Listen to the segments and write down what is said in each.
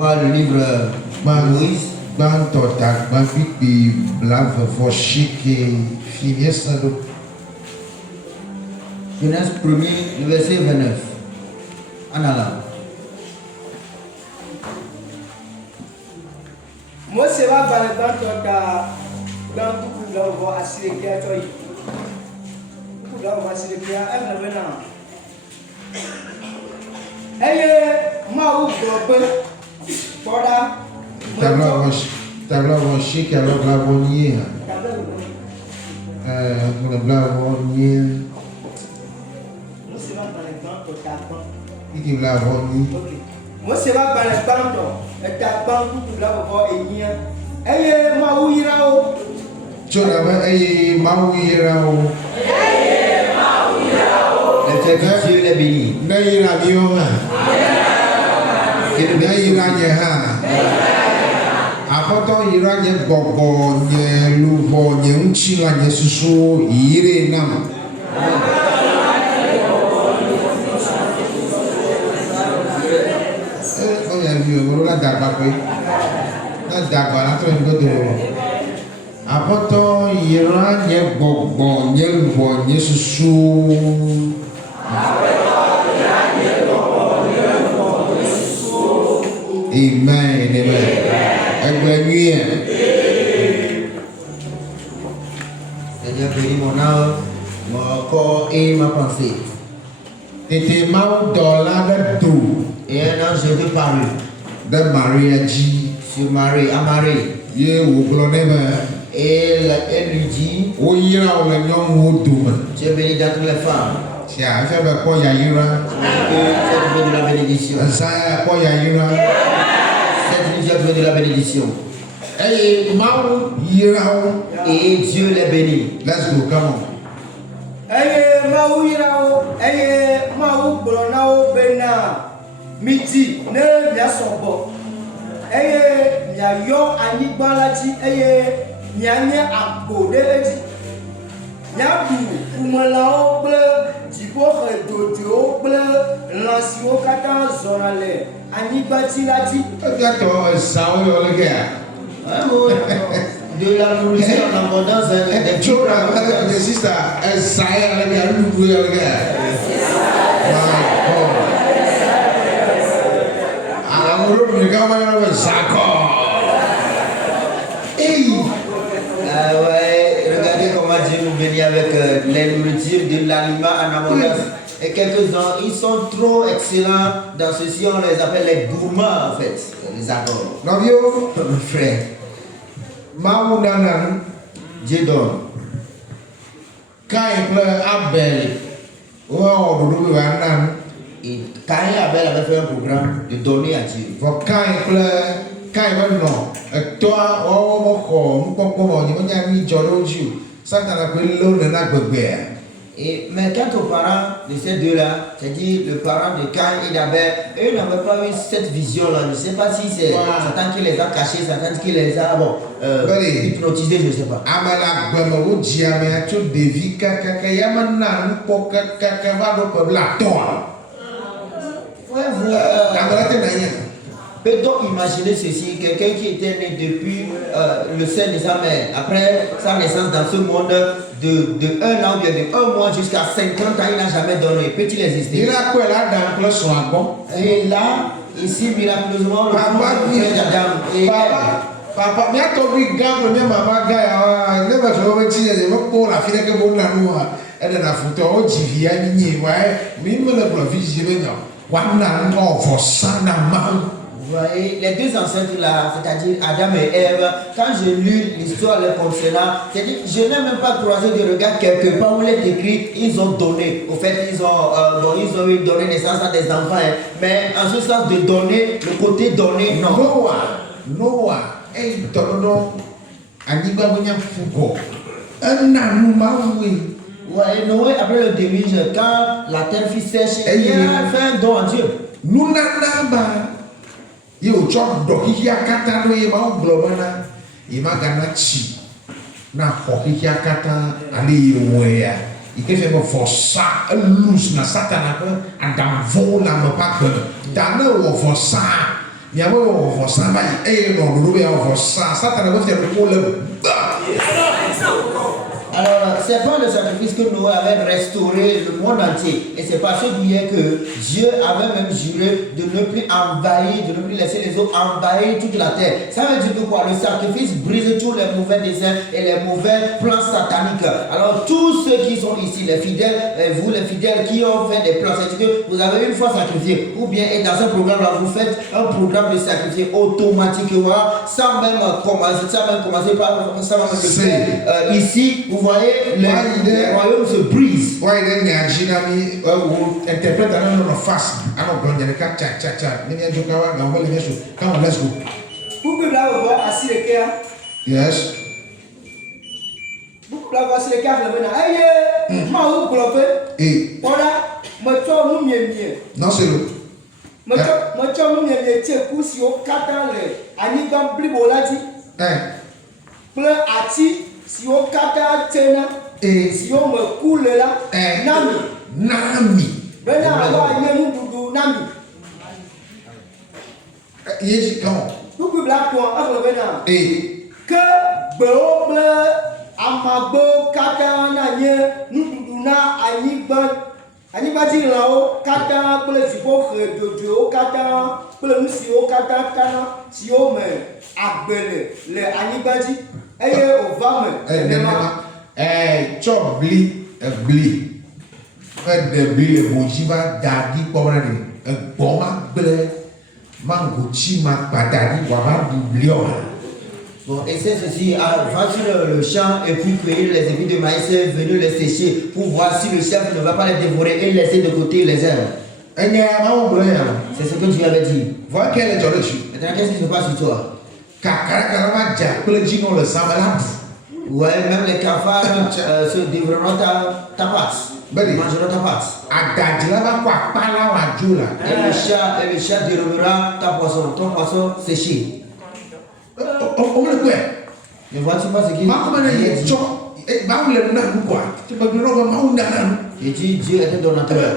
Le livre Moïse. Genèse 1er, le verset 29. En allant. Moi, c'est pas dans le temps que dans tout le monde va assurer qu'il y a tout. Tout le monde va assurer qu'il y a un événement. Et moi, où je peux voilà. Tabla vanchi qui alors la bonnier. Le blanc bonnier. C'est pas dans le temps que t'attends. Qui la bonnier. Moi, c'est pas dans le temps que t'attends tout le monde va venir. Et moi, où il y a Tu l'as et Maouirao. Dieu les bénit. Naïra Mioma. Naïra Nyeha. Apotɔ yira nye gbɔgbɔ nye luvɔ nye ŋutsi la nye susu yire nam. Ɔyà vi o wolo la dagba pe la dagba la tɔ yi gbɔdo. Apotɔ yira nye gbɔgbɔ nye luvɔ nye susu. Amen, amen. Seigneur, bénis mon âme, mon corps et ma pensée. Tete mau dɔla ɖe do. Et un ange de parut ɖe Maria dzi. sur Marie, à Marie. Ye wògblɔ nɛ be. Et elle lui dit, Woyra wo le nyɔnuwo dome. tu es bénie d'entre les femmes. Tia efia be kpɔ yayira. Tu es trouvé de la bénédiction. Esaya kpɔ yayira. Tu es trouvé de la bénédiction. Eye Mawu yira wo. Et Dieu les bénit. Let's go, come on. Eye mawu yirawo, eye mawu gblɔ na wo bena midi ne miasɔgbɔ, eye miayɔ anyigba la dzi, eye mianye agbo ɖe edzi, miaɖu ƒumelãwo kple dziƒoxɔ dodoewo kple lã siwo katã zɔna le anyigba dzi la dzi. Egatɔ esawo yɔ le gea. De la nourriture en abondance des Chora the sister esaya le gea lugu yɔ le gea. My God. Alamoro mi ka ma yɔ be sakɔ. Ouais, regardez comment Dieu nous bénit avec les nourritures de l'aliment en abondance. Et quelques-uns, ils sont trop excellents dans ceci, on les appelle les gourmands en fait, les accords. Nɔviwo, Mon frère, Mawu nana Dieu donne. Kain kple Abel wowɔ ɖoɖo be woana nu. Et Caïn et Abel avaient fait un programme de donner à Dieu. Vɔ Kain ƒe nɔ etɔa wɔwɔ mexɔ nukpɔkpɔ me nye menya mi dzɔ ɖe wo dzi o. Satana ƒe lé wo nena gbegbea. Mais quant aux parents de ces deux-là, c'est-à-dire le parent de Caïn et d'Abel, eux n'avaient pas eu cette vision-là. Je ne sais pas si c'est Satan qui les a cachés, Satan qui les a hypnotisés, je ne sais pas. Ame le agbeme wo dzi amea tso ɖevi kakaka ya mena nukpɔ kakaka va ɖo ƒe blatɔa. Ame la te na nye. Peut-on imaginer ceci, quelqu'un qui était né depuis le sein de sa mère, après sa naissance dans ce monde, de 1 an ou bien de 1 mois jusqu'à 50 ans, il n'a jamais donné. Peut-il exister? Il a quoi là dans le soin bon? Et là, ici, miraculeusement, le Papa, mia tobi gambo mia mama gaya ne ba so be ti ne ko la fi ne ke bo na nu ha e na futo o ji vi ya nyi wa mi me le provision be nya wa na no for sana ma. Vous voyez, les deux ancêtres là, c'est-à-dire Adam et Ève, quand j'ai lu l'histoire les concernant, c'est-à-dire je n'ai même pas croisé de regard quelque part où il est écrit, ils ont donné. Au fait, ils ont eu donné naissance à des enfants, hein. Mais en ce sens de donner, le côté donner, non. Noah, hey, tono, anigba bonya fugo. Na nu ma oui. Ouais, Noé, après le déluge, quand la terre fut sèche, il a fait un don à Dieu. Nous n'avons ye wotsɔ dɔ xixia katã ɖo ye mawo gblɔ bena ye magana tsi na xɔ xixia katã ale ye wɔea yi ke fia be vɔsa elus na satana ƒe aɖavɔwo le ame ƒe agbe me ta ne wɔ vɔsa Miawe on samba et non robe on ça Satan va faire le problème. Alors, c'est pas le sacrifice que Noé avait restauré le monde entier. Et c'est parce que Dieu avait même juré de ne plus envahir, de ne plus laisser les eaux envahir toute la terre. Ça veut dire que quoi? Le sacrifice brise tous les mauvais desseins et les mauvais plans sataniques. Alors, tous ceux qui sont ici, les fidèles, vous les fidèles qui ont fait des plans, c'est-à-dire que vous avez une fois sacrifié, ou bien et dans un programme là, vous faites un programme de sacrifier automatiquement, sans même commencer par ça va le faire. Ici, vous voyez, le royaume se brise. Ouais, il y a un génie ou interprète à notre face. Alors, on dirait que tcha. Les miens jouent quand on va les choses. Come on, let's go. Vous là voir assis le cœur. Yes. Vous là voir assis le cœur maintenant. Aïe, ma ou bloqué. Et Voilà, moi tu nous mieux. non c'est le. Moi tu nous mieux tu coup si au katan le ani dans bliboladi. Plein ati si au katan tena Et si on me coule là Nami. Ben là on va nous doudou nami. Yes, quand. Vous là toi avec le maintenant. Et Que beoble amagbo kata na nye nududu na anyigba ti la o kata kple zibo xe dodo o kata kple nusi o kata kana si o me agbele le anyigba dzi eye o va me nenema. Tsɔ bli fait de bli le bodzi va da ɖi kpɔ ɖe egbɔ ma gblẽ mangotsi ma kpa da ɖi wòava ɖu bliɔ. Bon, et c'est ceci, va sur le champ et puis cueillir les épis de maïs, venir les sécher pour voir si le chef ne va pas les dévorer et laisser de côté les herbes. C'est ce que Dieu avait dit. Voilà quel est le dessus. Maintenant, qu'est-ce qui se passe sur toi? Ouais, même les cafards se dévoreront ta pâte. Ils mangeront ta pâte. Et le chat dérobera ton poisson séché. Mais vois-tu pas ce qu'il a dit? Et Dieu était donateur.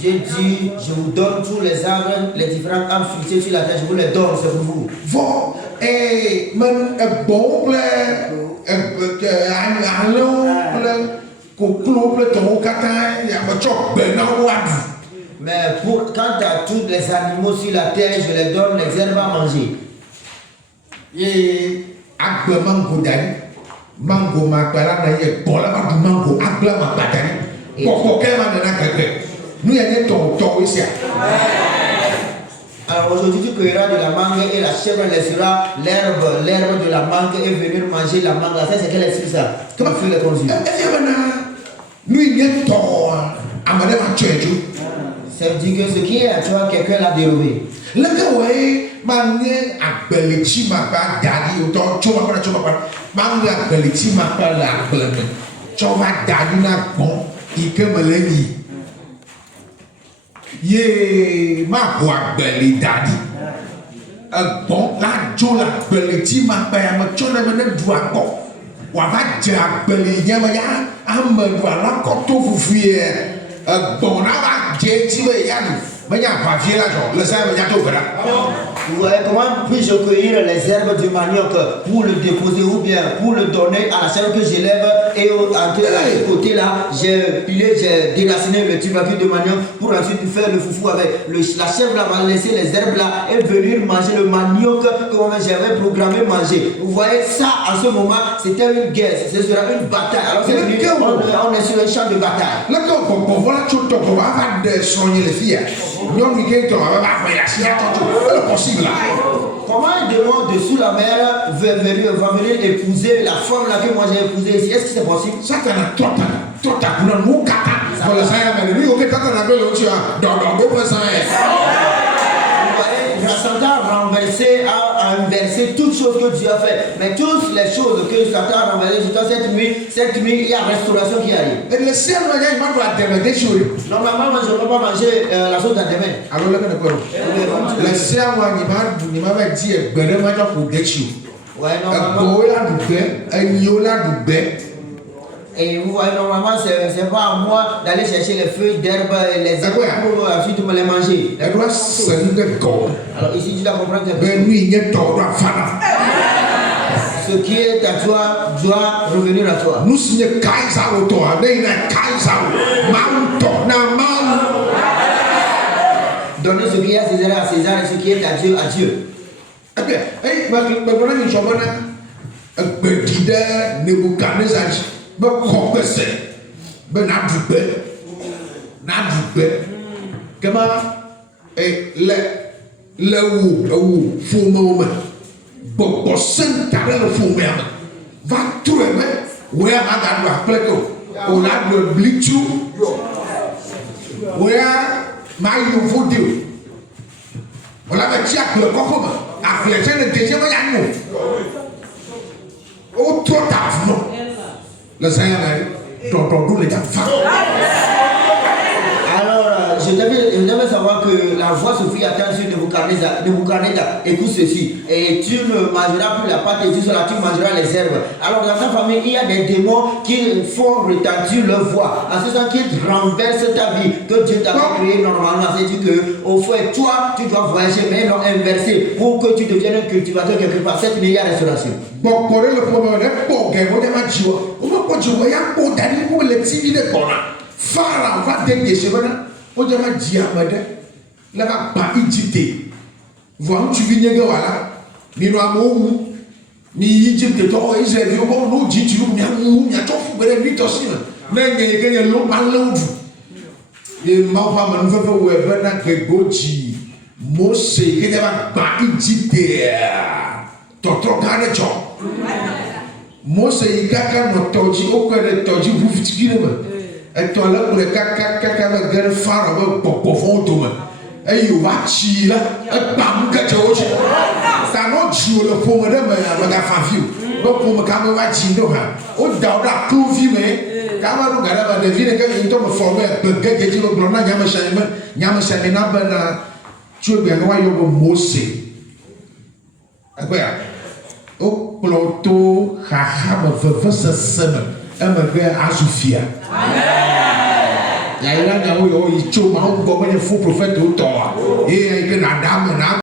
Dieu dit, je vous donne tous les arbres, les différents arbres fruitiers sur la terre, je vous les donne, c'est pour vous. Mais quant à tous les animaux sur la terre, je les donne les herbes à manger. Mango makpala na ye bola ma du mango agla ma patani poko ke ma na keke nous y a des ton ici. Alors aujourd'hui tu cueilleras de la mangue et la chèvre laissera l'herbe de la mangue et venir manger la mangue. Ça c'est quel esprit ça? Comment faire les conduire? Nous y a ton amade ma tcheju. Ça veut dire que ce qui est à toi quelqu'un l'a dérobé. Le gars ouais mangé agbelichi ma pa dadi autant choma mangé agbelichi ma pa la agbelme choma dadi na bon ike meleni ye ma bo agbeli dadi bon la jo la agbelichi ma pa ya ma chona me ne du akọ wa va je agbeli nyama ya amadu ala ko to fufie bon na va je ti we ya mais il y a pas de là, le sang est tout là. Comment puis-je cueillir les herbes du manioc pour le déposer ou bien pour le donner à la chèvre que j'élève et à côté là, j'ai déraciné le tubercule de manioc pour ensuite faire le foufou avec la chèvre là va laisser les herbes là et venir manger le manioc que j'avais programmé manger. Vous voyez ça en ce moment, c'était une guerre, ce sera une bataille. Alors on est sur un champ de bataille. Là quand voilà tout le temps, on va soigner les filles. Non, mais quelqu'un va faire c'est possible là. Comment un démon dessous la mer va venir épouser la femme là que moi j'ai épousée ici? Est-ce que c'est possible? Ça t'en a trop pour un mot kata. Pour le sang, mais lui, ok, quand on a fait l'autre, dans d'autres sang. Satan a inversé toutes choses que Dieu a fait. Mais toutes les choses que Satan a renversées cette nuit, il y a restauration qui arrive. Et le ciel, il m'a dit normalement, moi, je ne peux pas manger la sauce à demain. Alors là, le ciel, il m'a dit, Ouais, normalement. Et vous voyez, normalement, c'est pas à moi d'aller chercher les feuilles d'herbe et les herbes pour ensuite me les manger. Alors ici, tu dois comprendre que ce qui est à toi doit revenir à toi. Donnez ce qui est à César et ce qui est à Dieu à Dieu. Alors, je devais savoir que la voix se fit attendre sur Nebuchadnezzar. Écoute ceci. Et tu ne mangeras plus la pâte et tu mangeras les herbes. Alors, dans ta famille, il y a des démons qui font retentir leur voix. En ce sens qu'ils renversent ta vie que Dieu t'a créé normalement. C'est-à-dire qu'au fait, toi, tu dois voyager, mais non inversé pour que tu deviennes un cultivateur quelque part. Cette meilleure restauration. Pharaon va dégager maintenant. On dirait que Dieu m'a dit, là va pas Égypte. Voilà, tu viens de voilà. Ni nous avons ni Égypte, toi Israël, nous dit tu nous n'y a pas fou, mais ni toi aussi. Mais il y a que l'eau mal l'eau. Les mamans me veulent voir maintenant que Goji, Mose, qui n'est pas Égypte. Toto garde chon. Mose il caca no toji au cœur de toji vous fitigue et toi là pour le caca le gars pharaon pour fond et il va chier là et bam que tu ça non chier le pour me de la famille donc pour me calmer va chier donc au dauda clouvi mais quand on regarde la devine que il tombe formé que tu le blona nyama na bana tu bien wa yo Mose quoi au ploto haham veve seseme emegbe azufia amen ya ira nya wo yo icho ma wo go me fo prophet o to e ke na dam na